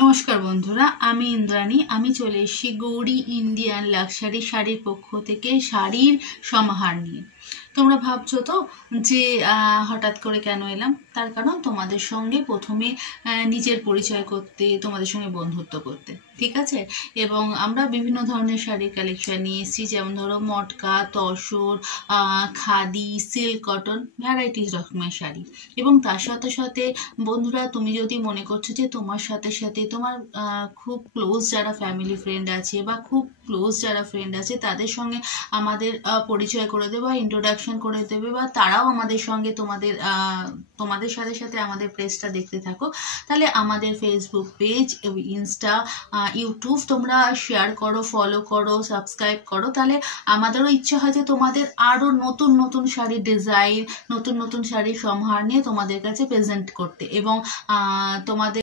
নমস্কার বন্ধুরা, আমি ইন্দ্রাণী। আমি চলে এসেছি গৌরী ইন্ডিয়ান লাক্সারি শাড়ির পক্ষ থেকে শাড়ির সমাহার নিয়ে। তোমরা ভাবছো তো যে হঠাৎ করে কেন এলাম? তার কারণ তোমাদের সঙ্গে প্রথমে নিজের পরিচয় করতে, তোমাদের সঙ্গে বন্ধুত্ব করতে, ঠিক আছে? এবং আমরা বিভিন্ন ধরনের শাড়ির কালেকশন নিয়ে এসেছি, যেমন ধরো matka, tussar, khadi, silk, cotton, varieties রকমের শাড়ি। এবং তার সাথে সাথে বন্ধুরা, তুমি যদি মনে করছো যে তোমার সাথে সাথে তোমার খুব ক্লোজ যারা ফ্যামিলি ফ্রেন্ড আছে বা খুব ক্লোজ যারা ফ্রেন্ড আছে তাদের সঙ্গে আমাদের পরিচয় করে দেবে বা ইন্ট্রোডাকশন করে দেবে, বা তারাও আমাদের সঙ্গে তোমাদের সাথে সাথে আমাদের পেজটা দেখতে থাকো, তাহলে আমাদের ফেসবুক পেজ, ইনস্টা, ইউটিউব তোমরা শেয়ার করো, ফলো করো, সাবস্ক্রাইব করো। তাহলে আমাদেরও ইচ্ছে হয় যে তোমাদের আরও নতুন নতুন শাড়ির ডিজাইন, নতুন নতুন শাড়ির সমাহার নিয়ে তোমাদের কাছে প্রেজেন্ট করতে, এবং তোমাদের